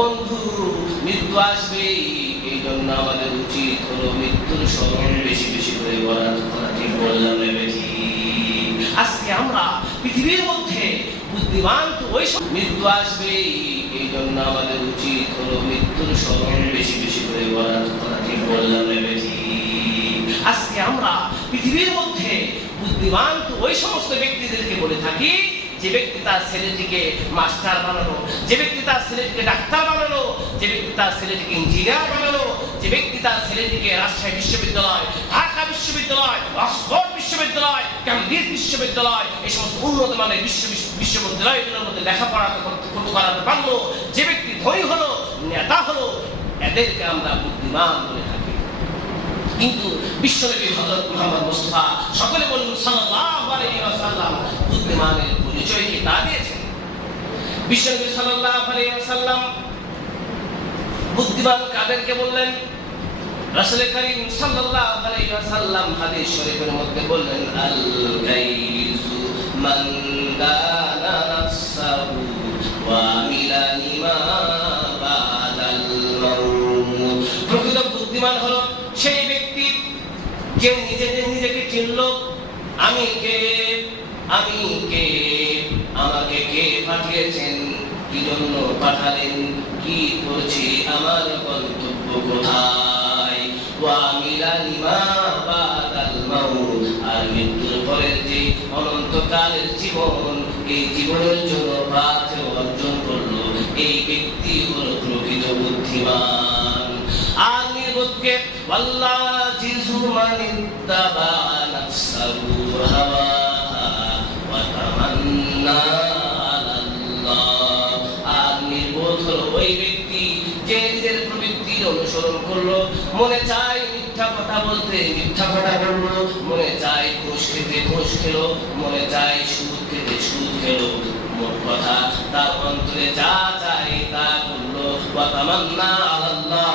বন্ধু, মৃত্যু আসবে, এই জন্য আমাদের উচিত হলো মৃত্যুর স্মরণ বেশি বেশি করে করা। ঠিক বললাম না বেশি? আজকে আমরা পৃথিবীর মধ্যে বুদ্ধিমান তো ওই মৃত্যু আসবে, এই জন্য আমাদের উচিত হলো মৃত্যুর স্মরণ বেশি বেশি করে করা। ঠিক বললাম না বেশি? আজকে আমরা পৃথিবীর মধ্যে বুদ্ধিমান তো ওই সমস্ত ব্যক্তিদেরকে বলে থাকি যে ব্যক্তি তার ছেলেটিকে মাস্টার বানালো, যে ব্যক্তি তার ছেলেটিকে ডাক্তার বানালো, যে ব্যক্তি তার ছেলেটিকে ইঞ্জিনিয়ার বানালো, যে ব্যক্তি তার ছেলেটিকে রাজশাহী বিশ্ববিদ্যালয়, ঢাকা বিশ্ববিদ্যালয়, অক্সফোর্ড বিশ্ববিদ্যালয়, কেমব্রিজ বিশ্ববিদ্যালয়, এই সমস্ত উন্নত মানের বিশ্ববিদ্যালয়গুলোর মধ্যে লেখাপড়া করাতে পারলো, যে ব্যক্তি ধনী হলো, নেতা হলো, এদেরকে আমরা বুদ্ধিমান বলে থাকি। কিন্তু বিশ্বনবী হযরত মুহাম্মদ মুস্তাফা সকলে বলুন সাল্লাল্লাহু আলাইহি ওয়াসাল্লাম বুদ্ধিমানের পরিচয় কি তা দিয়েছেন? বিশ্বনবী সাল্লাল্লাহু আলাইহি ওয়াসাল্লাম বুদ্ধিমান কাদেরকে বললেন? রাসূল করিম সাল্লাল্লাহু আলাইহি ওয়াসাল্লাম হাদিস শরীফের মধ্যে বললেন, আল গাইযু মান দানা নাফসাহু ওয়া আমিলা লিমা বাদাল মাউত। প্রকৃত বুদ্ধিমান হলো সেই ব্যক্তি যে নিজেকে চিনল, আমি কে, আমাকে কে পাঠিয়েছেন, কি জন্য পাঠালেন, কি করছি, আমার গন্তব্য কোথায়। ওয়া আমিলা লিমা বাদাল মাউত, আর মৃত্যুর পরের যে অনন্তকালের জীবন, এই জীবনের জন্য পাথর অর্জন করলো, এই ব্যক্তি হলো প্রকৃত বুদ্ধিমান। আর নির্বোধকে ওয়াল্লাযিযু মান ইত্তাবা নাফসাহু হাওয়াহা ওয়া তামান্না আলাল্লাহ। আর নির্বোধ হলো ওই ব্যক্তি যে নিজের প্রবৃত্তির অনুসরণ করলো, মনে চায় মিথ্যা কথা বলতে মিথ্যা কথা বললো, মনে চায় ঘুষ খেতে ঘুষ খেলো, মনে চায় সুদ খেতে সুদ খেলো। মোট কথা তার অন্তরে যা চাই তা করলো। ওয়া তামান্না আলাল্লাহ,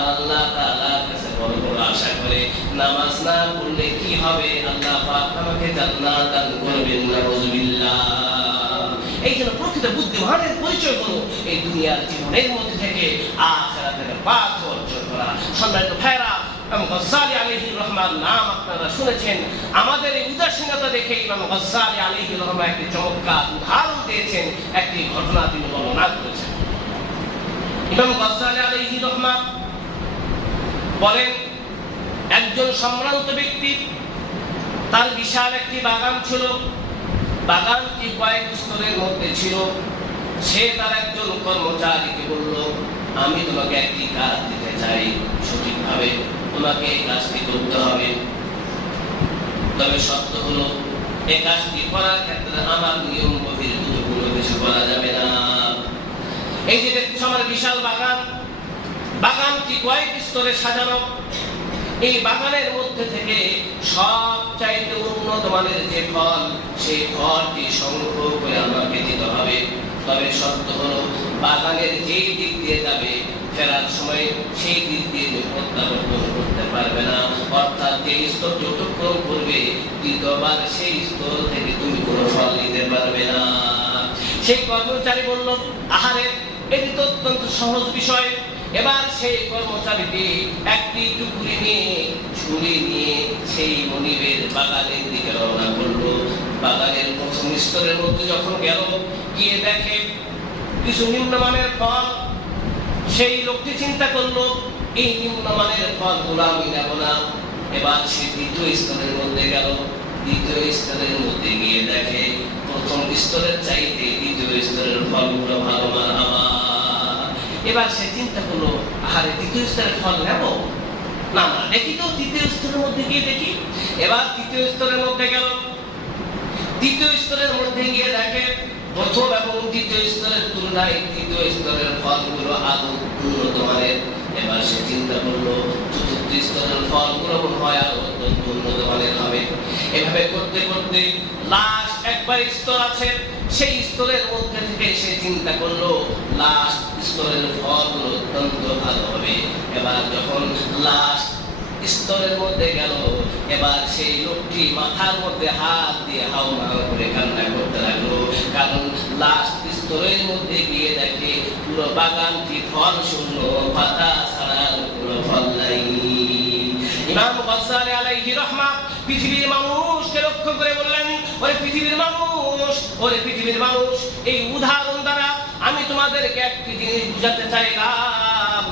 আল্লাহ তাআলার কাছে বড় বড় আশা করে। নামাজ না পড়লে কি হবে? আল্লাহ পাক আমাকে জান্নাত দান করবেন, নাউযুবিল্লাহ। এই জন্য প্রকৃত বুদ্ধিমানের পরিচয় হলো এই দুনিয়ার জীবনের মধ্যে থেকে আখিরাতের পাঠ অর্জন করা। সম্মানিত ভাইরা, ইমাম গাজ্জালী আলাইহির রহমান নাম আপনারা শুনেছেন। আমাদের এই উদাসীনতা দেখে ইমাম গাজ্জালী আলাইহির রহমান একটি চমৎকার উদাহরণ দিয়েছেন, একটি ঘটনা তিনি বর্ণনা করেছেন। ইমাম গাজ্জালী আলাইহির রহমান বলেন, একজন সম্ভ্রান্ত ব্যক্তি, তার বিশাল একটি বাগান ছিল। বাগানটি কয়েক স্তরের মধ্যে ছিল। সে তার একজন কর্মচারীকে বলল, আমি তোমাকে একটি কাজ দিতে চাই, সঠিকভাবে তোমাকে এই কাজটি করতে হবে। তবে শর্ত হলো এই কাজটি করার ক্ষেত্রে আমার নিয়ম বহির্ভূত কোনো কিছু করা যাবে না। এই যে দেখছো আমার বিশাল বাগান, বাগানটি কয়েক স্তরে সাজানো। এই বাগানের মধ্যে থেকে সবচাইতে উন্নত মানের যে ফল, সেই ফলটি সংগ্রহ করে আমাকে দিতে হবে। তবে শর্ত হলো বাগানের যেই দিক দিয়ে যাবে, ফেরার সময় সেই দিক দিয়ে প্রত্যাবর্তন করতে পারবে না। অর্থাৎ যে স্তরটি অতিক্রম করবে, দ্বিতীয়বার সেই স্তর থেকে তুমি কোনো ফল নিতে পারবে না। সেই কর্মচারী বলল, আহারে, এটি তো অত্যন্ত সহজ বিষয়। এবার সেই কর্মচারীটি একটি টুকরি নিয়ে, ঝুড়ি নিয়ে সেই মনিবের বাগানের দিকে রওনা করলো। বাগানের প্রথম স্তরের মধ্যে যখন গেল, গিয়ে দেখে কিছু নিম্নমানের ফল। সেই লোকটি চিন্তা করলো, এই নিম্নমানের ফলগুলো আমি নেব না। এবার সে দ্বিতীয় স্তরের মধ্যে গেল। দ্বিতীয় স্তরের মধ্যে গিয়ে দেখে প্রথম স্তরের চাইতে দ্বিতীয় স্তরের ফলগুলো ভালো মানাবা। এবার সে চিন্তা করলো, আহারে, দ্বিতীয় স্তরের ফল নেব না, দেখি তো তৃতীয় স্তরের মধ্যে গিয়ে দেখি। এবার তৃতীয় স্তরের মধ্যে গেল। তৃতীয় স্তরের মধ্যে গিয়ে দেখে প্রথম এবং দ্বিতীয় স্তরের তুলনায় তৃতীয় স্তরের ফলগুলো আরো উন্নত মানের। এবার সে চিন্তা করলো, চতুর্থ স্তরের ফলগুলো হয় আরো অত্যন্ত উন্নত মানের হবে। এভাবে করতে করতে লাস্ট একবার স্তর আছে, সেই স্তরের মধ্যে থেকে সে চিন্তা করলো লাস্ট স্তরের ফলগুলো অত্যন্ত ভালো হবে। এবার যখন লাস্ট স্তরের মধ্যে গেল, এবার সেই লোকটি মাথার মধ্যে হাত দিয়ে হাওমাও করে কান্না করতে লাগলো। কারণ লাস্ট স্তরের মধ্যে গিয়ে দেখে পুরো বাগানটি ফল শূন্য, পাতা ছাড়ার কোনো ফল নাই। ইমাম গাজ্জালী আলাইহি রাহমা পৃথিবীর মানুষকে লক্ষ্য করে বললেন, ওরে পৃথিবীর মানুষ, ওরে পৃথিবীর মানুষ, এই উদাহরণ দ্বারা আমি তোমাদেরকে একটি জিনিস বুঝাতে চাইলাম,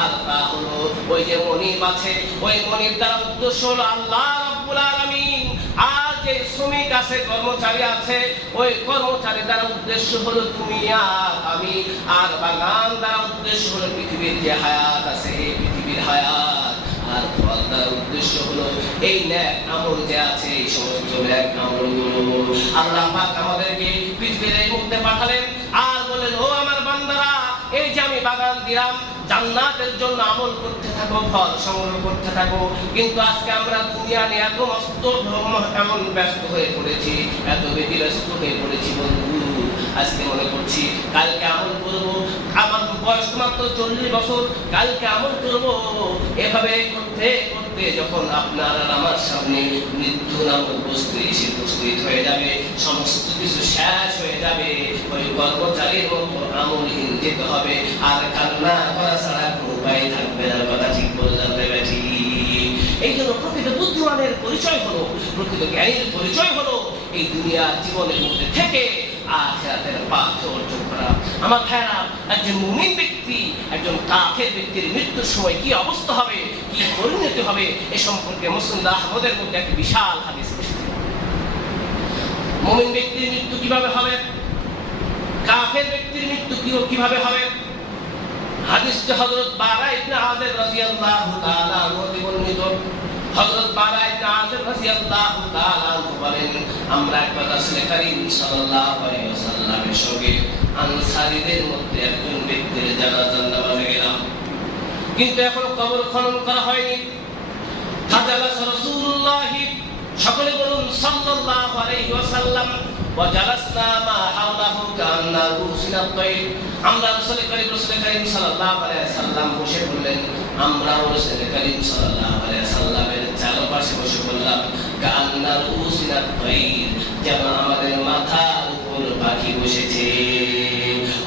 আর তা হলো ওই যে মনিব আছে, ওই মনিব দ্বারা উদ্দেশ্য হলো আল্লাহ রাব্বুল আলামিন। আর যে শ্রমিক আছে, কর্মচারী আছে, ওই কর্মচারী দ্বারা উদ্দেশ্য হলো তুমি আর আমি। আর বাগান দ্বারা উদ্দেশ্য হলো পৃথিবীর যে হায়াত আছে, এই পৃথিবীর হায়াত। আর ফল দ্বারা উদ্দেশ্য হলো এই নেক আমল যে আছে, এই সমস্ত নেক আমলগুলো। আল্লাহ পাক আমাদেরকে পৃথিবীর এই মধ্যে পাঠালেন আর বললেন, ও আমার বান্দারা, এই যে আমি বাগান দিলাম, জান্নাতের জন্য আমল করতে থাকো, ফল সংগ্রহ করতে থাকো। কিন্তু আজকে আমরা দুনিয়া নিয়ে এত মস্ত এমন ব্যস্ত হয়ে পড়েছি, এত ব্যতিব্যস্ত হয়ে পড়েছি বন্ধু, আজকে মনে করছি কালকে আমল করবো, আমার বয়স মাত্র 40 বছর, কালকে আমল করবো। এভাবে করতে করতে যখন আপনার আর আমার সামনে মৃত্যু নামক বস্তু এসে উপস্থিত হয়ে যাবে, সমস্ত কিছু শেষ হয়ে যাবে, ওই কর্মচারীর মতো আমলহীন যেতে হবে, আর কান্না করা ছাড়া কোনো উপায় থাকবে না। কথা ঠিক বললাম রে বেটি? এই জন্য প্রকৃত বুদ্ধিমানের পরিচয় হলো, প্রকৃত জ্ঞানীর পরিচয় হলো এই দুনিয়ার জীবনের মধ্যে থেকে আখিরাতের পাঠ অর্জন করা। আমার ভাইরা, একজন মুমিন ব্যক্তি, একজন কাফের ব্যক্তির মৃত্যুর সময় কি অবস্থা হবে, কি পরিণতি হবে, এ সম্পর্কে মুসনাদ আহমদের মধ্যে একটি বিশাল হাদিস এসেছে। মুমিন ব্যক্তির মৃত্যু কিভাবে হবে, কাফের ব্যক্তির মৃত্যু কিভাবে হবে? হাদিসটি হযরত বারা ইবনে আযিব রাদিয়াল্লাহু তাআলা আনহু বর্ণিত। হযরত বারা ইবনে আযিব রাদিয়াল্লাহু তাআলা আনহু বলেন, আমরা একবার রাসূল করিম সাল্লাল্লাহু আলাইহি ওয়াসাল্লামের সঙ্গে আনসারীদের মধ্যে একজন ব্যক্তির জানাজার নামাজে গেলাম, কিন্তু এখনো কবর খনন করা হয়নি। ফাজালাস রাসূলুল্লাহ, সকলে বলুন সাল্লাল্লাহু আলাইহি ওয়াসাল্লাম, ওয়া জালাসনা মা হাওলাহু কান্না রুসিনাত তাইর। আমরা রাসূল করিম সাল্লাল্লাহু আলাইহি ওয়াসাল্লাম বসে পড়লেন, আমরা রাসূল করিম সাল্লাল্লাহু আলাইহি ওয়াসাল্লামের চারপাশে বসে পড়লাম, কান্না রুসিনাত তাইর, যেমন আমাদের মাথার উপর পাখি বসেছে।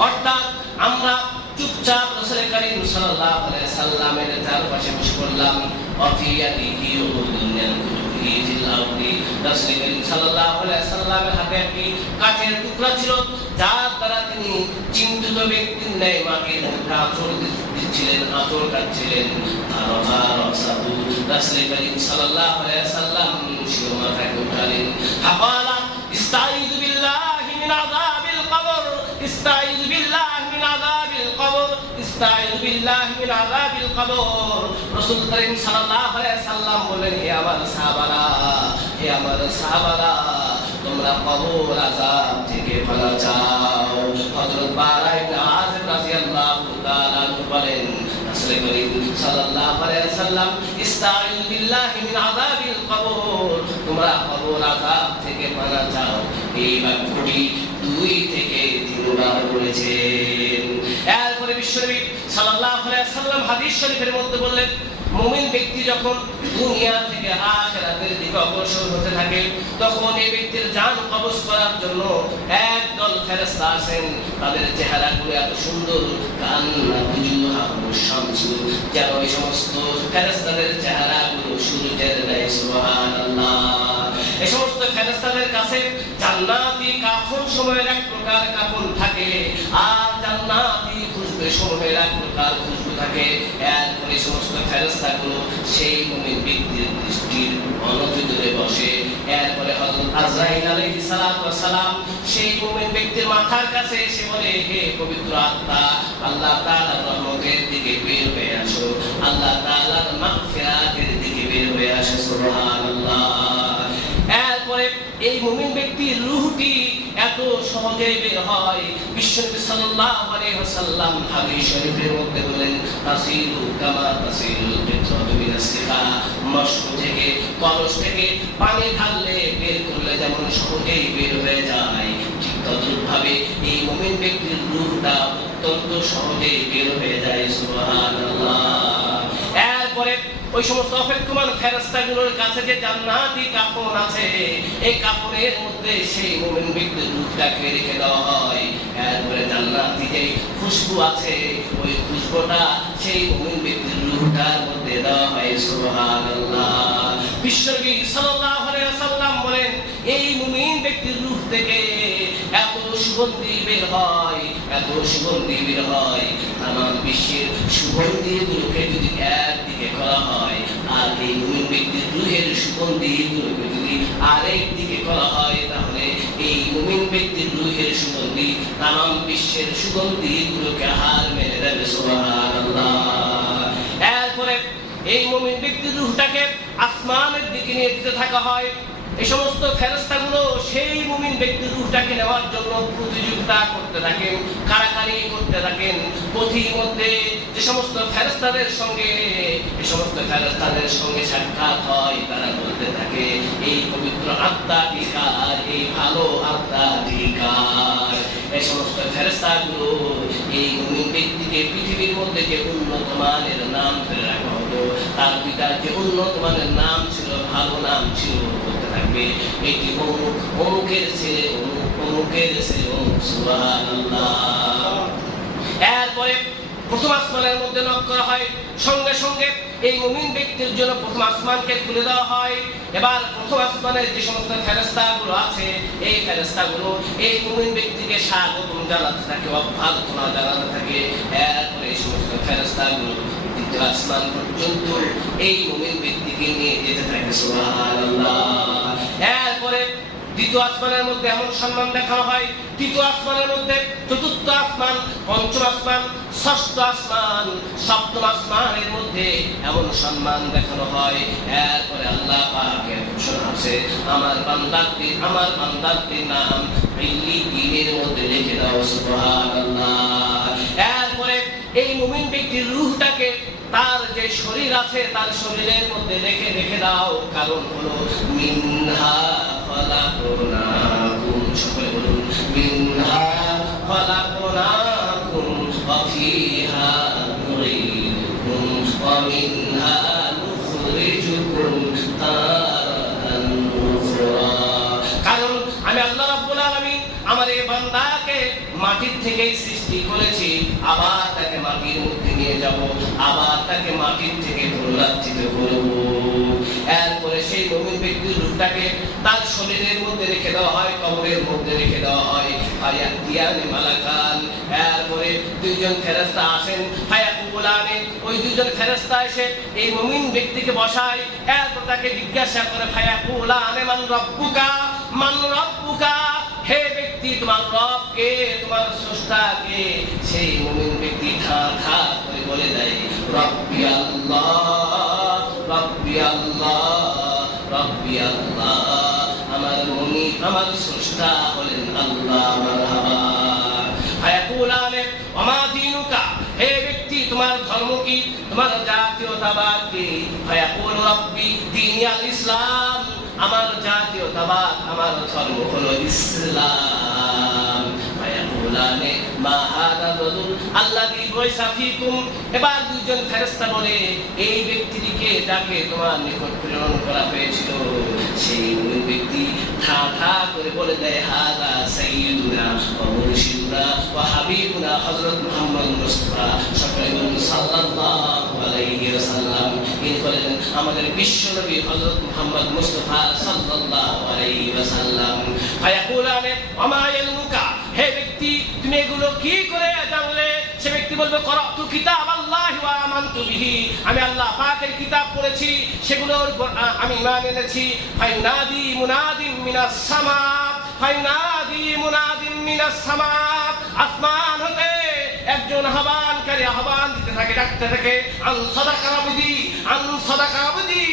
অর্থাৎ আমরা চুপচাপ রাসূল করিম সাল্লাল্লাহু আলাইহি ওয়াসাল্লামের চারপাশে বসে পড়লাম। অফিয়াতিহি উযুনান রাসূল করিম সাল্লাল্লাহু আলাইহি ওয়াসাল্লামের হাতে একটি কাঠের টুকরা ছিল, যার দ্বারা তিনি চিন্তিত ব্যক্তির ন্যায় মাটির আঁচড় দিচ্ছিলেন, আঁচড় কাটছিলেন। রাসূল করিম সাল্লাল্লাহু আলাইহি ওয়াসাল্লাম শিরো মাথায় উঠালেন, হাওয়ালা ইস্তাঈযু বিল্লাহি মিন আযাবিল কবর, ইস্তাঈযু বিল্লাহি মিন আযাবিল কবর, ইস্তাঈযু বিল্লাহি মিন আযাবিল কবর। রাসূল করিম সাল্লাল্লাহু আলাইহি ওয়াসাল্লাম বলেন, হে আমার সাহাবারা, হে আমার সাহাবারা, তোমরা কবর আযাব থেকে পানা চাও। হযরত বারা ইবনে আযিব রাদিয়াল্লাহু তাআলা বলেন, রাসূল করিম সাল্লাল্লাহু আলাইহি ওয়াসাল্লাম, ইস্তাঈযু বিল্লাহি মিন আযাবিল কবর, তোমরা কবর আযাব থেকে পানা চাও। এই বাক্যটি 2 থেকে 3 বার বলেছেন। এরপরে বিশ্বনবী সাল্লাল্লাহু আলাইহি ওয়াসাল্লাম হাদিস শরীফের মধ্যে বললেন, মুমিন ব্যক্তি যখন দুনিয়া থেকে আখিরাতের দিকে অগ্রসর হতে থাকে, তখন এই ব্যক্তির জান কবজ করার জন্য একদল ফেরেশতা আসেন। তাদের চেহারাগুলো এত সুন্দর, কান্না বুজুহাহুমুশ শামসু, যেন এই সমস্ত ফেরেশতাদের চেহারাগুলো সূর্যের ন্যায়। সুবহানাল্লাহ। এই সমস্ত ফেরেশতাদের কাছে জান্নাতি কাফন সময়ের এক প্রকার কাফন থাকে, আর জান্নাতি খুশবু সময়ের এক প্রকার খুশবু থাকে। এরপরে সমস্ত ফেরেশতাগুলো সেই মুমিন ব্যক্তির দৃষ্টির অনভিতরে বসে। এরপরে হযরত আজরাইল আলাইহিস সালাতু ওয়াস সালাম সেই মুমিন ব্যক্তির মাথার কাছে এসে বলে, হে পবিত্র আত্মা, আল্লাহ তাআলার রহমতের দিকে বের হয়ে আসো, আল্লাহ তাআলার মাগফিরাতের দিকে বের হয়ে আসো। সুবহানাল্লাহ। এরপরে এই মুমিন ব্যক্তির রূহটি এত সহজে বের হয়, বিশ্বনবী সাল্লাল্লাহু আলাইহি ওয়াসাল্লাম হাদিস শরীফের মধ্যে বলেন, তাসিলু কামা তাসিলুল বিতরাতু মিনাস সিফা, মশক থেকে, কলস থেকে পানি ঢাললে বের করলে যেমন সহজেই বের হয়ে যায়, ঠিক তদ্রূপভাবে এই মুমিন ব্যক্তির রূহটা অত্যন্ত সহজেই বের হয়ে যায়। সুবহানাল্লাহ। এরপরে ওই সমস্ত অপেক্ষমান ফেরেশতাগুলোর কাছে যে জান্নাতি কাফন আছে, এই কাফনের মধ্যে সেই মুমিন ব্যক্তির রূহটাকে রেখে দেওয়া হয়। এরপরে জান্নাতি যে খুশবু আছে, ওই খুশবুটা সেই মুমিন ব্যক্তির রূহটার মধ্যে দেওয়া হয়। সুবহানাল্লাহ। বিশ্বনবী সাল্লাল্লাহু আলাইহি ওয়াসাল্লাম বলেন, এই মুমিন ব্যক্তির রূহ থেকে এত সুগন্ধি বের হয়, এত সুগন্ধি বের হয়, তামাম বিশ্বের সুগন্ধিগুলোকে যদি একদিকে করা হয়, আর এই মুমিন ব্যক্তির রূহের সুগন্ধিগুলোকে যদি আরেক দিকে করা হয়, তাহলে এই মুমিন ব্যক্তির রূহের সুগন্ধি তামাম বিশ্বের সুগন্ধিগুলোকে হার মেনে দেবে। সুবহানাল্লাহ। এরপরে এই মুমিন ব্যক্তির রূহটাকে আসমানের দিকে নিয়ে যেতে থাকা হয়। এই সমস্ত ফেরেশতাগুলো সেই মুমিন ব্যক্তির রূহটাকে নেওয়ার জন্য প্রতিযোগিতা করতে থাকেন, কারাকারি করতে থাকেন। পথির মধ্যে যে সমস্ত ফেরেশতাদের সঙ্গে সাক্ষাৎ হয়, তারা বলতে থাকে, এই পবিত্র আত্মাটি কার, এই ভালো আত্মাটি কার। এই সমস্ত ফেরেশতাগুলো এই মুমিন ব্যক্তিকে পৃথিবীর মধ্যে যে উন্নত মানের নাম ফেলে রাখা হতো, তার পিতার যে উন্নত মানের নাম ছিল, ভালো নাম ছিল, বলতে থাকবে, এটি অমুক, অমুকের ছেলে অমুক, অমুকের ছেলে অমুক। সুবহানাল্লাহ। এরপরে প্রথম আসমানের মধ্যে নক করা হয়, সঙ্গে সঙ্গে এই মুমিন ব্যক্তির জন্য প্রথম আসমানকে খুলে দেওয়া হয়। এবার প্রথম আসমানের যে সমস্ত ফেরেশতাগুলো আছে, এই ফেরেশতাগুলো এই মুমিন ব্যক্তিকে স্বাগতম জানাতে থাকে, অভ্যর্থনা জানাতে থাকে। এরপরে এই সমস্ত ফেরেশতাগুলো দ্বিতীয় আসমান পর্যন্ত এই মুমিন ব্যক্তিকে নিয়ে যেতে থাকে। সুবহানাল্লাহ। এরপরে দ্বিতীয় আসমানের মধ্যে এমন সম্মান দেখানো হয়, তৃতীয় আসমানের মধ্যে চতুর্থ আসমান, পঞ্চম আসমান, ষষ্ঠ আসমান, সপ্তম আসমানের মধ্যে এমন সম্মান দেখানো হয়। এরপরে আল্লাহ পাকের ঘোষণা আছে, আমার বান্দাটির নাম ইল্লিয়িনের মধ্যে লিখে দাও। সুবহানাল্লাহ। এরপরে এই মুমিন ব্যক্তির রূহটাকে তার যে শরীর আছে, তার শরীরের মধ্যে রেখে দাও। কারণ হলো মিনহা খলাকনাকুম, সকলে বলুন, মিনহা খলাকনাকুম ওয়া ফিহা নুঈদুকুম ওয়া মিনহা নুখরিজুকুম তারাতান উখরা। কারণ আমি আল্লাহ রাব্বুল আলামিন আমার এই বান্দাকে মাটির থেকেই সৃষ্টি করেছি, আবার তাকে মাটির মধ্যে নিয়ে যাব, আবার তাকে মাটির থেকে পুনরুত্থিত করব। এরপরে সেই মুমিন ব্যক্তির রূহটাকে তার শরীরের মধ্যে রেখে দেওয়া হয়, কবরের মধ্যে রেখে দেওয়া হয়। ফায়াতিয়ানি মালাকান, এরপরে দুইজন ফেরেশতা আসেন, ফায়াকুলানি, ওই দুইজন ফেরেশতা এসে এই মুমিন ব্যক্তিকে বসায়। এরপর তাকে জিজ্ঞাসা করে, ফায়াকুলানি মান রাব্বুকা, মান রাব্বুকা, হে ব্যক্তি তোমার রব কে, তোমার স্রষ্টা কে? সেই মুমিন ব্যক্তি ঠা ঠা করে বলে দেয়, রব্বি আল্লাহ, রব্বি আল্লাহ, রব্বি আল্লাহ, আমার মুমিন, আমার স্রষ্টা হলেন আল্লাহ। মারহাবা। ফায়াকুলানে ওমা দীনুকা, হে ব্যক্তি তোমার ধর্ম কি, তোমার জাতীয়তাবাদ কি? ফায়াকুল রব্বি দীনি আল ইসলাম, আমার জাতীয়তাবাদ, আমার ধর্ম হলো ইসলাম। ফায়াকুলানে মা হাদা রাজুল আল্লাযী বুইসা ফীকুম, এবার দুইজন ফেরেশতা বলে, এই ব্যক্তিকে যাকে তোমার নিকট প্রেরণ করা হয়েছিল, সেই ব্যক্তি ঠা ঠা করে বলে দেয়, হাদা সাইয়্যিদুনা ওয়া মুরশিদুনা ওয়া হাবিবুনা হযরত মুহাম্মদ মুস্তাফা, সকলে বলুন সাল্লাল্লাহু আলাইহি ওয়াসাল্লাম। ইনি বলেন আমাদের বিশ্বনবী হযরত মুহাম্মদ মুস্তাফা সাল্লাল্লাহু আলাইহি ওয়াসাল্লাম। ফায়াকুলানে ওমা ইলমুকা, হে ব্যক্তি তুমি এগুলো কি করে জানলে? সে ব্যক্তি বলবে, করাতু কিতাব আল্লাহি ওয়া আমানতু বিহি, আমি আল্লাহ পাকের কিতাব পড়েছি, সেগুলোর আমি ঈমান এনেছি। ফায়ুনাদি মুনাদিম মিনাস সামা, ফায়ুনাদি মুনাদিম মিনাস সামা, আসমান হতে একজন আহ্বানকারী আহ্বান দিতে থাকে, ডাকতে থাকে, আন সাদাকা আবদি, আন সাদাকা আবদি,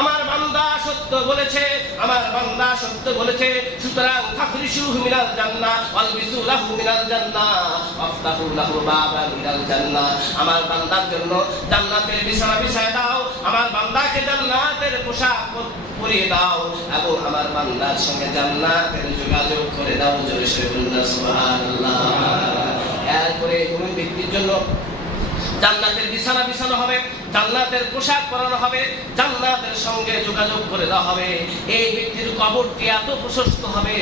আমার বান্দা সত্য বলেছে, আমার বান্দা সত্য বলেছে, সুতরাং ফাফরিশুহু মিনাল জান্নাহ ওয়ালবিসু লাহু মিনাল জান্নাহ ওয়াফতাহু লাহু বাবান মিনাল জান্নাহ, আমার বান্দার জন্য জান্নাতের বিছানা বিছায় দাও, আমার বান্দাকে জান্নাতের পোশাক পরিয়ে দাও, এবং আমার বান্দার সঙ্গে জান্নাতের যোগাযোগ করে দাও। জোরে সরে বলুন সুবহানাল্লাহ। এরপরে মুমিন ব্যক্তির জন্য জান্নাতের বিছানা বিছানো হবে, জান্নাতের পোশাক পরানো হবে, জান্নাতের সঙ্গে যোগাযোগ করে দেওয়া হবে। এই ব্যক্তির কবরটি এত প্রশস্ত হবে,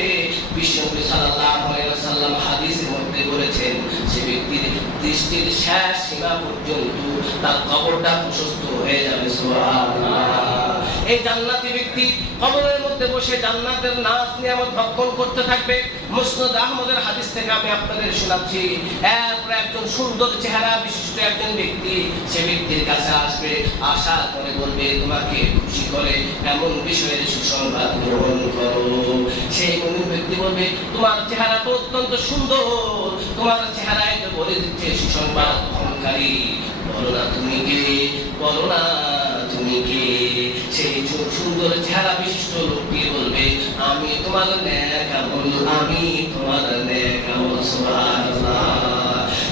বিশ্বনবী সাল্লাল্লাহু আলাইহি ওয়াসাল্লাম হাদিসের মধ্যে বলেছেন, সে ব্যক্তির দৃষ্টির শেষ সীমা পর্যন্ত তার কবরটা প্রশস্ত হয়ে যাবে। সুবহানাল্লাহ। এই জান্নাতি ব্যক্তি কবরের মধ্যে বসে জান্নাতের নাজ নিয়ামত ভক্ষণ করতে থাকবে। মুসনাদ আহমদের হাদিস থেকে আমি আপনাদের শোনাচ্ছি। এরপর একজন সুন্দর চেহারা বিশিষ্ট একজন ব্যক্তি সে ব্যক্তির কাছে আসবে, আসার পরে বলবে, তোমাকে খুশি করে এমন বিষয়ের সুসংবাদ গ্রহণ করো। সেই মুমিন ব্যক্তি বলবে, তোমার চেহারা তো অত্যন্ত সুন্দর, তোমার চেহারায় তো বলে দিচ্ছে সুসংবাদ গ্রহণকারী, বলো না তুমি কে, বলো না তুমি কে। সেই সুন্দর চেহারা বিশিষ্ট লোকটি বলবে, আমি তোমার নেক আমল, আমি তোমার নেক আমল। সুবহানাল্লাহ।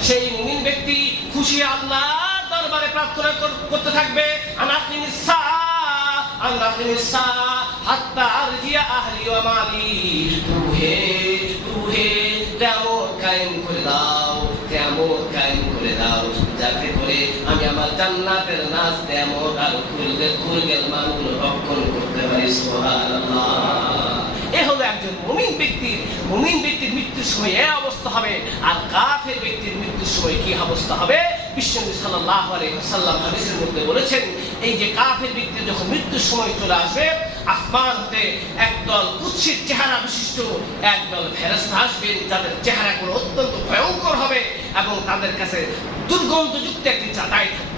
সেই মুমিন ব্যক্তি খুশি আল্লাহর দরবারে প্রার্থনা করতে থাকবে, আনাকিমিস সাআ, আনাকিমিস সাআ হাত্তা আরজিয়া আহলি ওয়া মালি। রুহে রুহে কিয়ামত কায়েম করে দাও, কিয়ামত কায়েম করে দাও, যাতে করে আমি আমার জান্নাতের নাজ নেয়ামত আর কুলগেল মানগুলো ভক্ষণ করতে পারি। সুবহানাল্লাহ। এ হলো একজন মুমিন ব্যক্তির মৃত্যুর সময় এই অবস্থা হবে। আর কাফের ব্যক্তির মৃত্যুর সময় কি অবস্থা হবে? বিশ্বনবী সাল্লাল্লাহু আলাইহি ওয়াসাল্লাম হাদিসের মধ্যে বলেছেন, এই যে কাফের ব্যক্তির যখন মৃত্যুর সময় চলে আসবে, আসমান হতে একদল কুৎসিত চেহারা বিশিষ্ট একদল ফেরেশতা আসবেন, যাদের চেহারাগুলো অত্যন্ত ভয়ঙ্কর হবে এবং তাদের কাছে দুর্গন্ধযুক্ত একটি চাটাই থাকবে।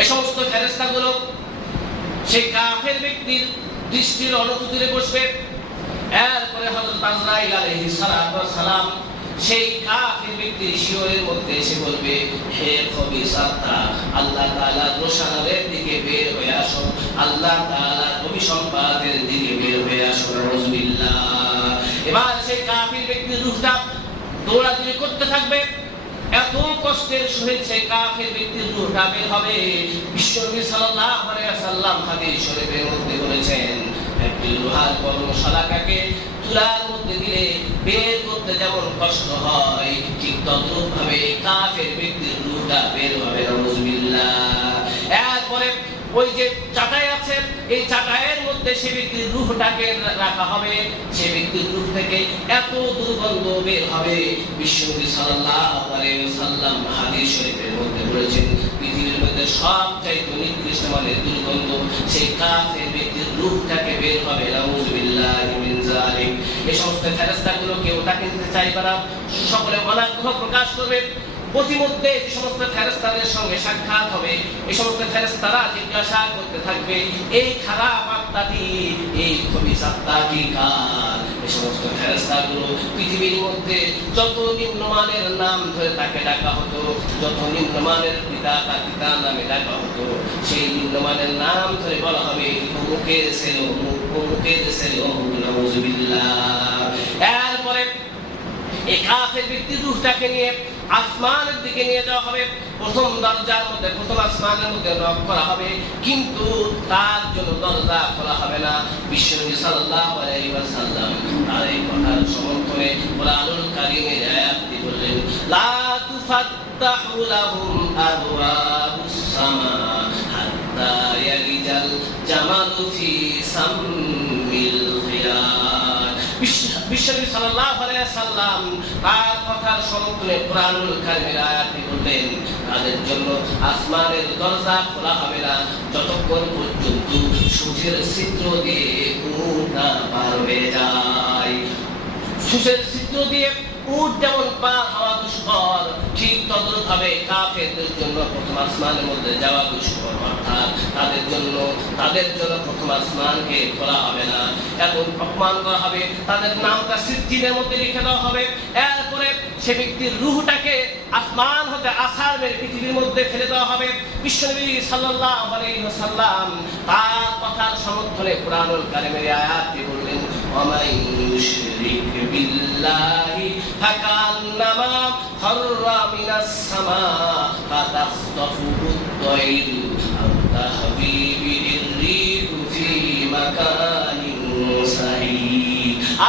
এই সমস্ত ফেরেশতাগুলো সেই কাফের ব্যক্তির দৃষ্টির অনতিদূরে বসবে। এরপরে হযরত আজরাইল আলাইহিস সালাম সেই কাফের ব্যক্তির শিয়রের মধ্যে এসে বলবে, হে খবিস আত্মা, আল্লাহ তাআলার রোশনারের দিকে বের হয়ে আসো, আল্লাহ তাআলার অভিসম্পাদের দিকে বের হয়ে আসো। নাউযুবিল্লাহ। এবার সেই কাফের ব্যক্তির রূহটা দৌড়াদৌড়ি করতে থাকবে। এত কষ্টের সহিত সেই কাফের ব্যক্তির রূহটা বের হবে। বিশ্বনবী সাল্লাল্লাহু আলাইহি ওয়াসাল্লাম হাদিস শরীফের মধ্যে বলেছেন, একটি লোহার কর্মশালাকে চুলার মধ্যে দিলে বের করতে যেমন কষ্ট হয়, ঠিক তদ্রূপ ভাবে কাফের ব্যক্তির রূহটা বের হবে। নাউযুবিল্লাহ। এরপরে ওই যে চাটাই আছে, এই চাটাইয়ের মধ্যে সে ব্যক্তির রূহটাকে রাখা হবে। সে ব্যক্তির রূহ থেকে এত দুর্গন্ধ বের হবে, বিশ্বনবী সাল্লাল্লাহু আলাইহি ওয়াসাল্লাম হাদিস শরীফের মধ্যে বলেছেন, পৃথিবীর মধ্যে সবচাইতে নিকৃষ্ট মানের দুর্গন্ধ সেই কাফের ব্যক্তির রূহটাকে বের হবে। নাউযুবিল্লাহি মিন যালিক। এই সমস্ত ফেরেশতাগুলো কেউ তাকে নিতে চাইবে না, সকলে অনাগ্রহ প্রকাশ করবে। প্রতিমধ্যে এই সমস্ত ফেরেশতাদের সঙ্গে সাক্ষাৎ হবে। এই সমস্ত ফেরেশতারা জিজ্ঞাসা করতে থাকবে, এই খারাপ আত্মাটি, এই খবিস আত্মাটি কার? এই সমস্ত ফেরেশতাগুলো পৃথিবীর মধ্যে যত নিম্নমানের নাম ধরে তাকে ডাকা হতো, যত নিম্নমানের পিতা তার পিতার নামে ডাকা হতো, সেই নিম্নমানের নাম ধরে বলা হবে, অমুকের ছেলে অমুক, অমুকের ছেলে অমুক। নাউযুবিল্লাহ। এরপরে এই কাফের ব্যক্তির রূহটাকে নিয়ে আসমানের দিকে নিয়ে যাওয়া হবে। প্রথম দরজার মধ্যে, প্রথম আসমানের মধ্যে নক করা হবে, কিন্তু তার জন্য দরজা খোলা হবে না। বিশ্বনবী সাল্লাল্লাহু আলাইহি ওয়াসাল্লাম তার এই কথার সমর্থনে কোরআনুল কারীমের আয়াতটি বললেন, লা তুফাত্তাহু লাহুম আবওয়াবুস সামা হাত্তা ইয়ালিজাল জামালু ফি সাম্মিল খিয়াত। বিশ্বনবী সাল্লাল্লাহু আলাইহি ওয়াসাল্লাম তার কথার সমর্থনে কোরআনুল কারীমের আয়াতটি বললেন, তাদের জন্য আসমানের দরজা খোলা হবে না যতক্ষণ পর্যন্ত সূর্যের ছিদ্র দিয়ে উট না পার হয়ে যায়। সূর্যের ছিদ্র দিয়ে উট যেমন পার হওয়া দুষ্কর, ঠিক তদ্রূপভাবে কাফেরদের জন্য প্রথম আসমানের মধ্যে যাওয়া দুষ্কর। অর্থাৎ তাদের জন্য প্রথম আসমানকে খোলা হবে না, এখন অপমান করা হবে, তাদের নামটা সিজ্জিনের মধ্যে লিখে দেওয়া হবে। এরপরে সে ব্যক্তির রূহটাকে আসমান হতে আছাড় মেরে পৃথিবীর মধ্যে ফেলে দেওয়া হবে। বিশ্বনবী সাল্লাল্লাহু আলাইহি ওয়াসাল্লাম তার কথার সমর্থনে কোরআনুল কারীমের আয়াতটি বললেন, ওয়ামান ইউশরিক বিল্লাহি ফাকান্নামা খাররা মিনাস সামা ফাতাখতাফুহু আত-তায়রু আও তাহবি বিহির রিহু ফি মাকানিন সাহি।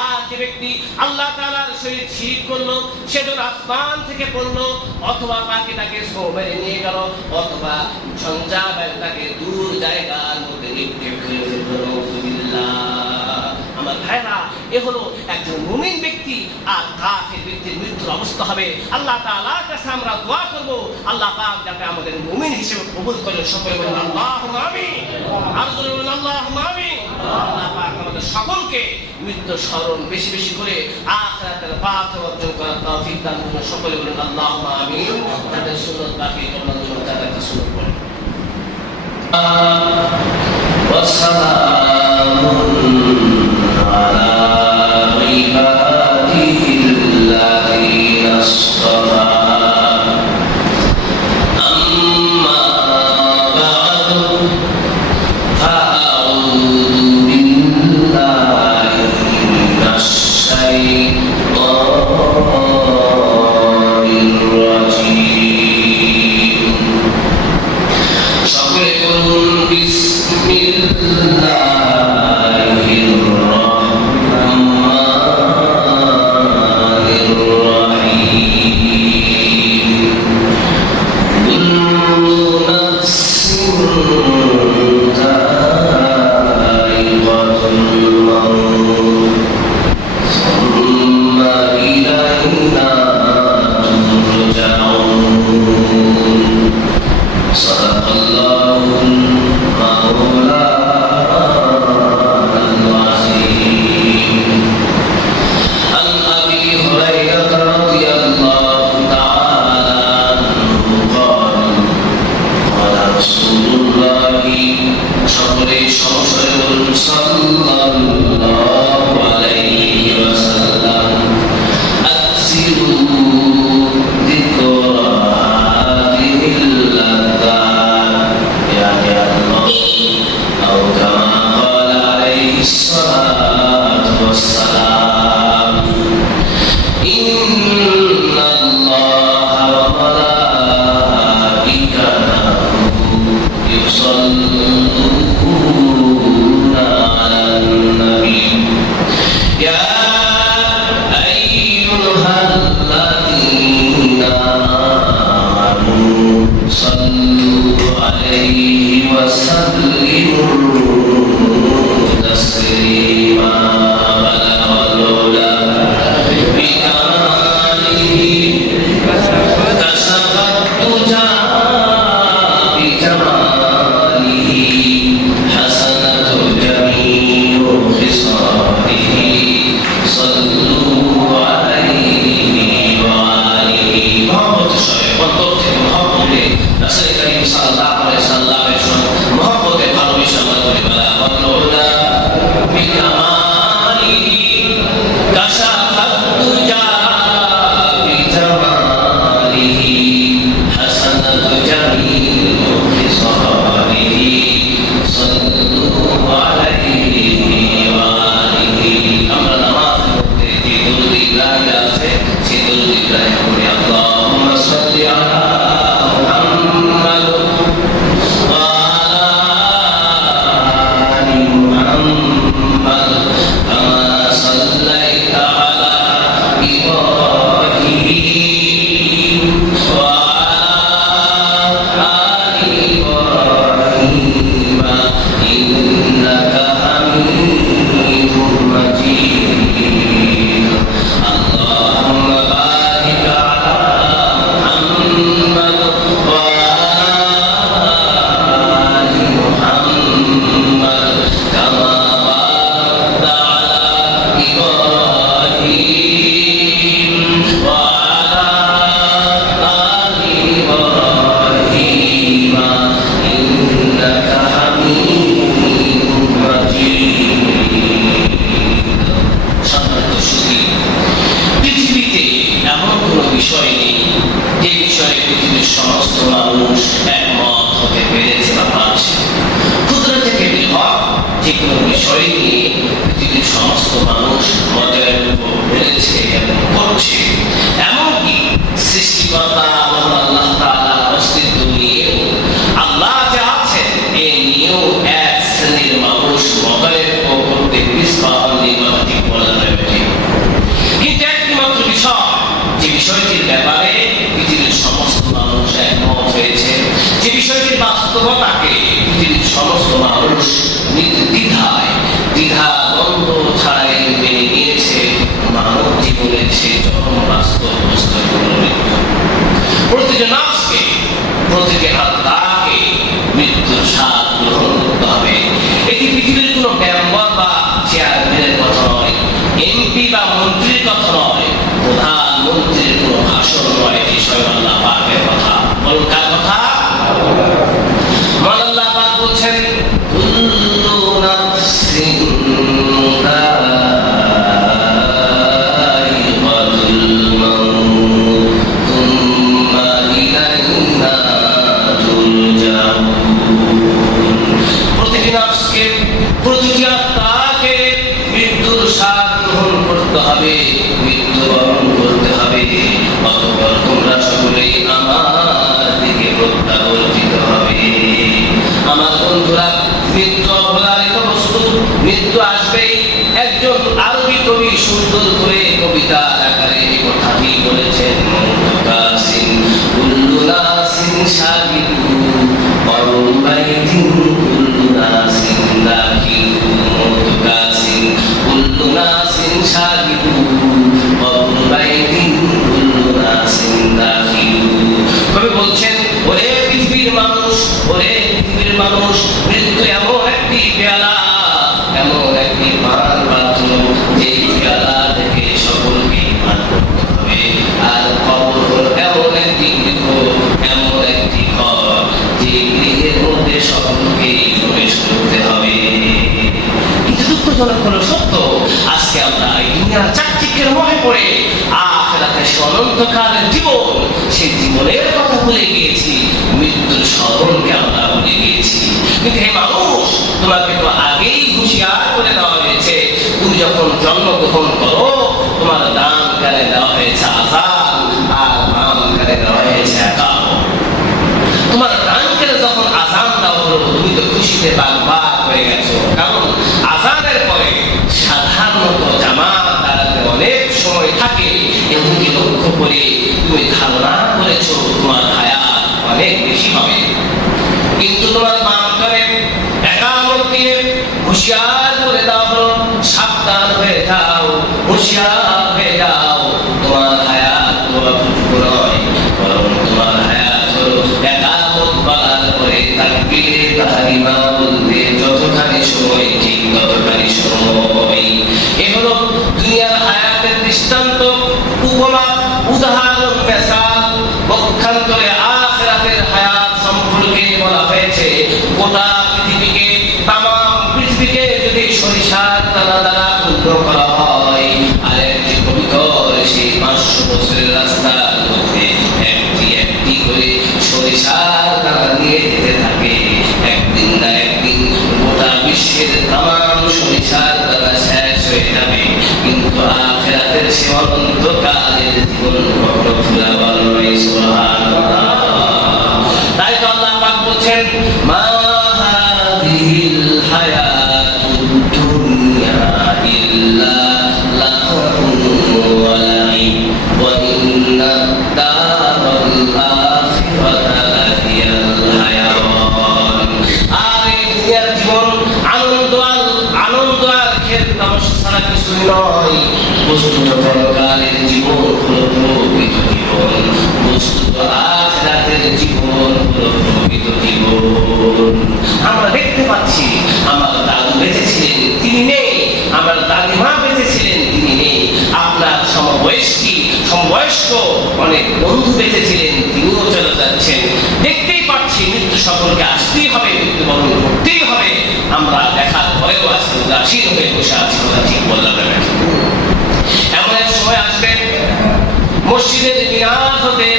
আর যে ব্যক্তি আল্লাহ তাআলার সহিত শিরক করলো, সে যেন আসমান থেকে পড়লো, অথবা পাখি তাকে ছো মেরে নিয়ে গেল, অথবা ঝঞ্ঝা বের তাকে দূর জায়গার মধ্যে নিক্ষেপ করে দিল। আমার ভাইরা, এ হলো একজন মুমিন ব্যক্তি আর কাফের ব্যক্তির মৃত্যুর অবস্থা হবে। আল্লাহ তাআলার কাছে আমরা দোয়া করব, আল্লাহ পাক যাতে আমাদের মুমিন হিসেবে কবুল করেন। সকলে বলুন আল্লাহুম্মা আমিন। আর বলুন আল্লাহুম্মা আমিন। আল্লাহ পাক আমাদের সকলকে মৃত্যুর স্মরণ বেশি বেশি করে আখিরাতের পাক অর্জন করার তৌফিক দান করুন। সকলে বলুন আল্লাহুম্মা আমিন। তাদের সুন্নাত বাকি করলাম জন্য তাদের সুন্নাত পড়ুন। على عباده الذين اصطفى أما بعد فأعوذ بالله من الشيطان الرجيم সকলে বলুন বিসমিল্লাহ শ্রেণীর মানুষ মতানের পক্ষ থেকে ইসলাম নির্বাচিত করা যাবে। প্রতিটি আত্মাকে মৃত্যুর স্বাদ গ্রহণ করতে হবে। এটি পৃথিবীর কোনো মেম্বার বা চেয়ারম্যানের কথা নয়, এমপি বা মন্ত্রীর কথা নয়, প্রধানমন্ত্রীর কোনো ভাষণ নয়, এটি স্বয়ং আল্লাহ পাকের কথা। বলুন কার কথা? আল্লাহ পাক বলছেন কুল্লু নাফসিন প্রতিটি আত্মাকে মৃত্যুর স্বাদ গ্রহণ করতে হবে, মৃত্যুবরণ করতে হবে। অতঃপর তোমরা সকলেই আমার দিকে প্রত্যাবর্তিত হবে। আমার বন্ধুরা, মৃত্যু অবধারিত বস্তু, মৃত্যু আসবেই। একজন আরবি কবি সুন্দর করে কবিতার আকারে এই কথাটি বলেছেন, মুতাকাসিন কুল্লু নাসিন শাগিদু ওয়ারুবাইতিন কুল্লু নাসিন দাখিলু। মুতাকাসিন কুল্লু নাসিন শাগিদু ওয়ারুবাইতিন কুল্লু নাসিন দাখিলু। কবি বলছেন, ওরে পৃথিবীর মানুষ, ওরে পৃথিবীর মানুষ, মৃত্যু এমন একটি পেয়ালা, এমন একটি পান পাত্র, যে পেয়ালা থেকে সকলকে পান করতে হবে। আর কবর এমন একটি গৃহ, এমন একটি ঘর, যে গৃহের মধ্যে সকলকে প্রবেশ করতে হবে। কিন্তু দুঃখজনক হলো সত্য, আজকে আমরা এই দুনিয়ার চাকচিক্যের মোহে পড়ে আখিরাতে অনন্তকালের জীবন, সেই জীবনের কথা ভুলে গিয়েছি, মৃত্যুর স্মরণকে আমরা ভুলে গিয়েছি। কিন্তু হে মানুষ, তোমাকে তো আগেই হুঁশিয়ার করে দেওয়া হয়েছে, তুমি যখন জন্মগ্রহণ করো তোমার দান কালে দেওয়া হয়েছে আযান, আর নাম কালে দেওয়া হয়েছে একাম। তোমার দান কালে যখন আযান দেওয়া হলো, তুমি তো খুশিতে বাগবাগ হয়ে গেছো, কারণ আযানের পরে সাধারণত জামাত দাঁড়াতে অনেক সময় থাকে। এদিকে লক্ষ্য করে তুমি ধারণা করেছো তোমার হায়াত অনেক বেশি হবে। কিন্তু তোমার নাম করে একামত দিয়ে হুঁশিয়ার করে দেওয়া হলো, সাবধান হয়ে যাও, হুঁশিয়ার হয়ে যাও, তোমার হায়াত অতটুকু নয়, বরং তোমার হায়াত হলো একামত বলার পরে তাকবীরে তাহরিমা বলতে যতখানি সময় ঠিক ততখানি সময়। এ হলো দুনিয়ার হায়াতের দৃষ্টান্ত, উপমা, উদাহরণ, মেসাল। পক্ষান্তরে আখিরাতের হায়াত সম্পর্কে বলা হয়েছে, গোটা পৃথিবীকে, তামাম পৃথিবীকে যদি সরিষার দানা দ্বারা ক্ষুদ্র করা হয়, আর একটি কবিতর সেই 500 বছরের রাস্তার মধ্যে একটি একটি করে সরিষার দানা নিয়ে যেতে থাকে, একদিন না একদিন গোটা বিশ্বের তামাম সরিষার দানা শেষ হয়ে যাবে। কিন্তু আখিরাতের সে অনন্তকালের জীবন কখনো ফুরাবার নয়। সুবহানাল্লাহ। তাই তো আল্লাহ পাক বলছেন, মা হাযিহিল হায়াতুদ দুনিয়া ইল্লা লাহবুন ওয়া লাইব ওয়া ইন্না দারাল আখিরাতা লাহিয়াল হায়াওয়ান। আর এই দুনিয়ার জীবন আনন্দ আর খেল তামাশা ছাড়া কিছুই নয়। বস্তুত পরকালের জীবন হলো প্রকৃত জীবন, বস্তুত আখিরাতের জীবন হলো প্রকৃত জীবন। আমরা দেখতে পাচ্ছি, আমার দাদু বেঁচে ছিলেন, তিনি নেই, আমার দাদিমা বেঁচে ছিলেন, তিনি নেই, আপনার সমবয়স্ক অনেক বন্ধু বেঁচে ছিলেন, তিনিও চলে যাচ্ছেন। দেখতেই পাচ্ছি মৃত্যু সকলকে আসতেই হবে, মৃত্যুবরণ করতেই হবে। আমরা দেখার পরেও আজকে উদাসীন হয়ে বসে আছি, কথা ঠিক বললাম না? এমন এক সময় আসবে, মসজিদের মিনার হতে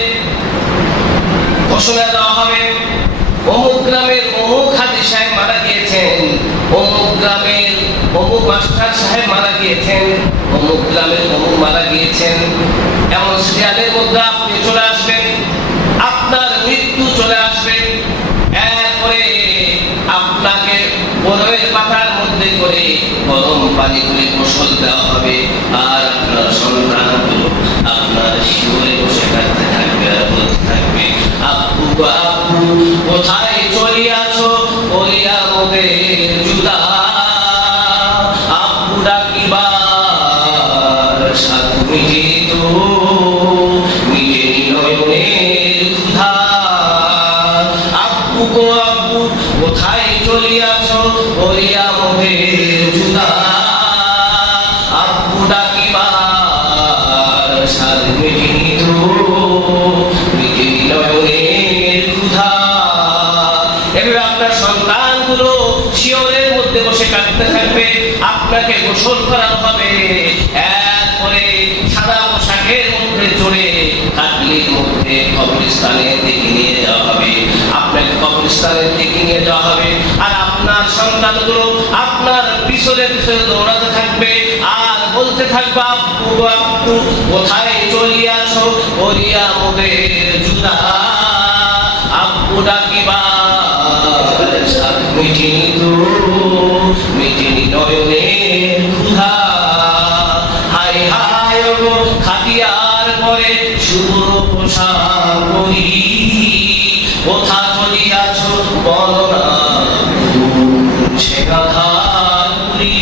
ঘোষণা দেওয়া হবে, অমুক গ্রামের অমুক হাজী সাহেব মারা গিয়েছেন, অমুক গ্রামের অমুক মাস্টার সাহেব মারা গিয়েছেন, অমুক গ্রামের অমুক মারা গিয়েছেন। এমন সিরিয়ালের মধ্যে আপনি চলে আসবেন, আপনার মৃত্যু চলে আসবে। এরপরে আপনাকে বরফের পাতার মধ্যে করে গরম পানি করে গোসল দেওয়া হবে, আর আপনার সন্তানগুলো আপনার শিওরে বসে থাকতে থাকবে আর বলতে থাকবে, আব্বু আব্বু কোথায় চলিয়াছো, বলিয়া মোদের জুদা, আব্বু ডাকিবার সাধু মিটিত, মিটেনি নয়নের ক্ষুধা। গো আব্বু কোথায় চলিয়াছ করিয়া মোহের জুদা আব্বু ডাকিবার সাদ মেটিনি তো মিটিনি নয়নের ক্ষুধা। এভাবে আপনার সন্তানগুলো শিয়রের মধ্যে বসে কাঁদতে থাকবে, আপনাকে গোসল করানো হবে, এরপরে সাদা পোশাকের মধ্যে চড়ে কাটলির মধ্যে কবরস্থানের দিকে নিয়ে যাওয়া হবে, আপনাকে কবরস্থানের দিকে নিয়ে যাওয়া হবে। আর আপনার সন্তানগুলো আপনার পিছনে পিছনে দৌড়াতে থাকবে আর বলতে থাকবে আব্বু আব্বু কোথায় চলিয়াছ করিয়া মোদের জুদা আব্বু ডাকিবার সাদ মিটিনি তো মিটিনি নয়নের ক্ষুধা। হায় হায় গো খাটিয়ার পরে শুভ্র পোশাক পরি কোথা চলিয়াছ বলো না সে গাধার পুরী।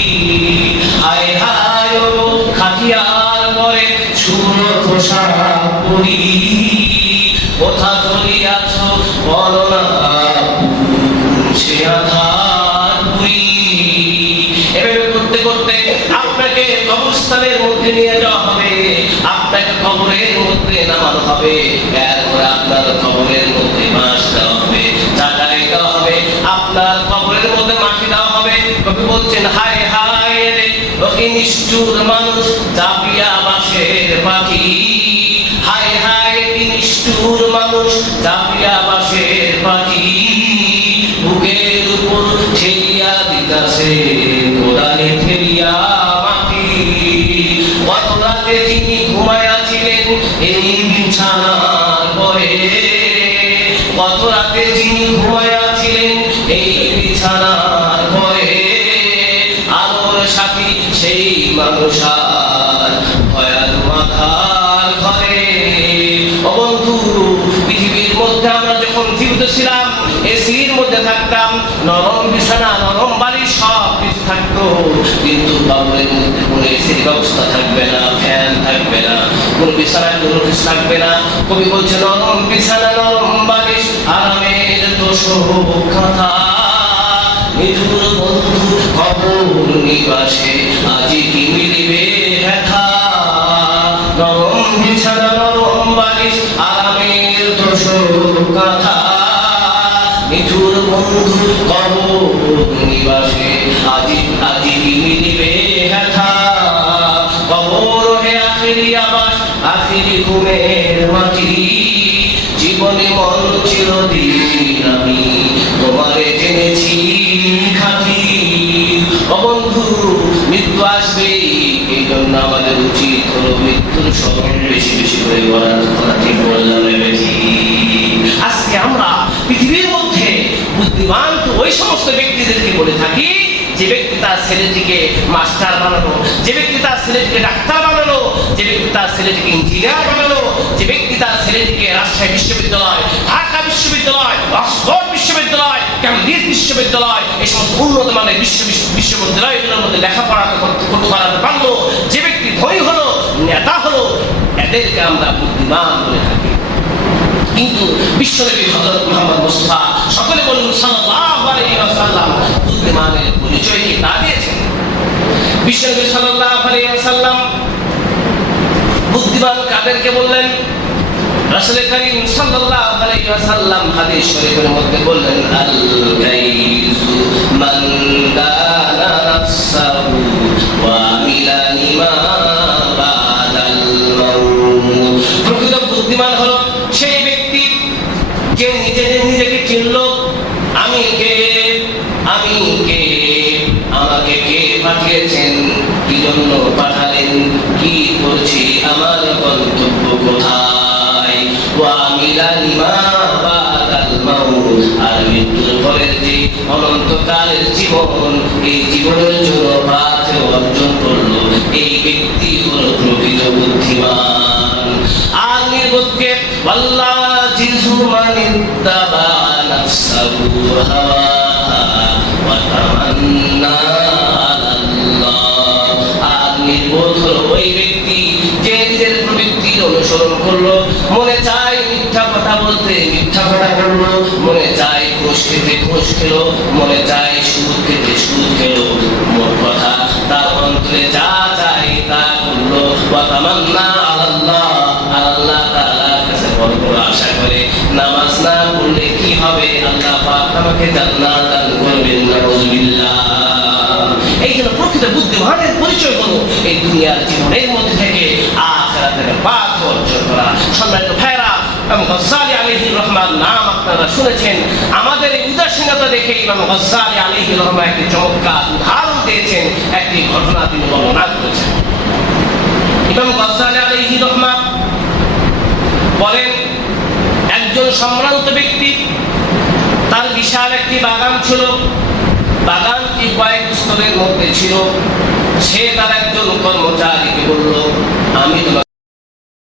হায় হায় গো খাটিয়ার পরে শুভ্র পোশাক পরি কোথা চলিয়াছ বলো না সে আধার পুরী। এভাবে করতে করতে আপনাকে কবরস্থানের মধ্যে নিয়ে যাওয়া হবে, আপনাকে কবরের মধ্যে নামানো হবে, এরপর আপনার কবরের মধ্যে বাঁশ দেওয়া হবে, চাটাই দেওয়া হবে, আপনার কবরের মধ্যে মাটি দেওয়া হবে। কবি বলছেন হায় হায় রে ওকে নিষ্ঠুর মানুষ চাপিয়া বাঁশের পাখি। হায় হায় কি নিষ্ঠুর মানুষ চাপিয়া বাঁশের পাখি বুকের উপর ঠেলিয়া দিতাছে কোদালে ঠেলিয়া মাটি। কত রাতে যিনি ঘুমাইয়াছিলেন এই বিছানার পরে, কত রাতে যিনি ঘুমাইয়াছিলেন এই বিছানার পরে, আলোর সাথী সেই মানুষ আর ভয়াল মাথার ঘরে। ও বন্ধু, পৃথিবীর মধ্যে আমরা যখন জীবিত ছিলাম এসির মধ্যে থাকতাম, নরম বিছানা নরম বালিশ সব কিছু থাকতো, কিন্তু কবরের মধ্যে কোনো এসির ব্যবস্থা থাকবে না, ফ্যান থাকবে না, কোনো বিছানায় কোনো কিছু থাকবে না। কবি বলছে নরম বিছানা নরম বালিশ আরামের তোষক কথা মৃদুর বন্ধু কবর নিবাসে আজি কি মিলিবে ব্যথা। নরম বিছানা নরম বালিশ আরামের তোষক কথা মিঠুর বন্ধু কবর নিবাসে আজি আজি কি মিলিবে ব্যথা। কবর হে আখিরি আবাস আখিরি ঘুমের মাটি, জীবনে মন চিরদিন আমি তোমারে জেনেছি খাঁটি। ও বন্ধু, মৃত্যু আসবে, এই জন্য আমাদের উচিত হলো মৃত্যুর স্মরণ বেশি বেশি করে করা ঠিক বললাম। আজকে আমরা পৃথিবীর মধ্যে বুদ্ধিমান তো ওই সমস্ত ব্যক্তিদেরকে বলে থাকি যে ব্যক্তি তার ছেলেটিকে মাস্টার বানালো, যে ব্যক্তি তার ছেলেটিকে ডাক্তার বানালো, যে ব্যক্তি তার ছেলেটিকে ইঞ্জিনিয়ার বানালো, যে ব্যক্তি তার ছেলেটিকে রাজশাহী বিশ্ববিদ্যালয়, ঢাকা বিশ্ববিদ্যালয়, অক্সফোর্ড বিশ্ববিদ্যালয়, ক্যামব্রিজ বিশ্ববিদ্যালয়, এই সমস্ত উন্নত মানের বিশ্ববিদ্যালয়গুলোর মধ্যে লেখাপড়া করাতে পারলো, যে ব্যক্তি ধনী হলো, নেতা হলো, এদেরকে আমরা বুদ্ধিমান বলে থাকি। কিন্তু বিশ্বনবী হযরত মুহাম্মদ মুস্তাফা সকলে বলুন সাল্লাল্লাহু আলাইহি ওয়াসাল্লাম বুদ্ধিমানের পরিচয় কি তা দিয়েছেন। বিশ্বনবী সাল্লাল্লাহু আলাইহি ওয়াসাল্লাম বুদ্ধিমান কাদেরকে বললেন? রাসূল করিম সাল্লাল্লাহু আলাইহি ওয়াসাল্লাম হাদিস শরীফের মধ্যে বললেন আল গাইযু মান দানা নাফসাহু ওয়া আমিলা লিমা বাদাল মাউত। প্রকৃত বুদ্ধিমান হলো সেই ব্যক্তি যে নিজেকে চিনলো, আমি কে, আমি কে, আমাকে কে পাঠিয়েছেন, কি জন্য পাঠালেন, কি করছি, আমার গন্তব্য কোথায়। ওয়া আমিলা লিমা বাদাল মাউত, আর মৃত্যুর পরের যে অনন্তকালের জীবন, এই জীবনের জন্য পাথে অর্জন করলো, এই ব্যক্তি হলো প্রকৃত বুদ্ধিমান। আর নির্বোধকে ওয়াল্লাযিযু মানিত্তাবা নাফসাহু হাওয়াহা ওয়া তামান্না আলাল্লাহ। আর নির্বোধ হলো ওই ব্যক্তি যে নিজের প্রবৃত্তির অনুসরণ করলো, মনে চায় মিথ্যা কথা বলতে মিথ্যা কথা বললো, মনে চায় ঘুষ খেতে ঘুষ খেলো, মনে চায় সুদ খেতে সুদ খেলো। মোট কথা তার অন্তরে যা চাই তা করলো। ওয়া তামান্না আলাল্লাহ, আল্লাহ তাআলার কাছে বড় বড় আশা করে। নামাজ না পড়লে কি হবে? আল্লাহ পাক আমাকে জান্নাত দান করবেন, নাউযুবিল্লাহ। এই জন্য প্রকৃত বুদ্ধিমানের পরিচয় হলো এই দুনিয়ার জীবনের মধ্যে থেকে আখিরাতের পাঠ অর্জন করা। সম্মানিত ভাইরা, ইমাম গজ্জালী আলাইহির রহমান নাম আপনারা শুনেছেন। আমাদের এই উদাসীনতা দেখে ইমাম গজ্জালী আলাইহির রহমান একটি চমৎকার উদাহরণ দিয়েছেন, একটি ঘটনা তিনি বর্ণনা করেছেন। ইমাম গজ্জালী আলাইহির রহমান বলেন, একজন সম্ভ্রান্ত ব্যক্তি, তার বিশাল একটি বাগান ছিল। বাগানটি কয়েক স্তরের মধ্যে ছিল। সে তার একজন কর্মচারীকে বলল, আমি তোমাকে